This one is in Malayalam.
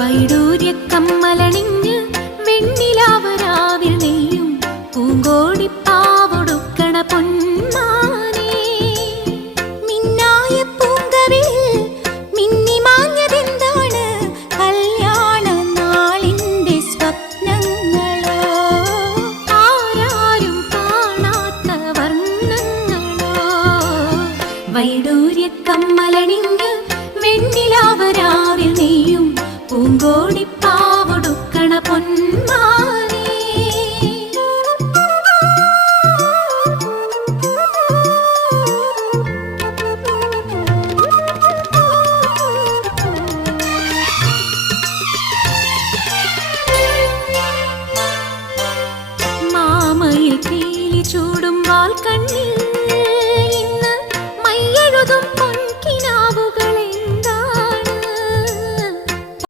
വൈഡൂര്യ കമ്മലണിഞ്ഞ് വെണ്ണിലാവരാവിൽ നെയ്യും പൂങ്കോടിപ്പാവൊടുക്കണ പൊന്മാനേ. മിന്നായ പൂങ്കവിൽ മിന്നിമാഞ്ഞതെന്താണ് കല്യാണ നാളിന്റെ സ്വപ്നങ്ങളോ, ആരാരും കാണാത്ത വർണ്ണങ്ങളോ. വൈഡൂര്യ കമ്മലണിഞ്ഞ് വെണ്ണിലാവരാവിൽ നെയ്യും പൂങ്കോടിപ്പാവൊടുക്കണ പൊന്മാനേ. മാമയിൽ പീലി ചൂടും വാൽക്കണ്ണിൽ